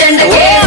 agenda. Yeah.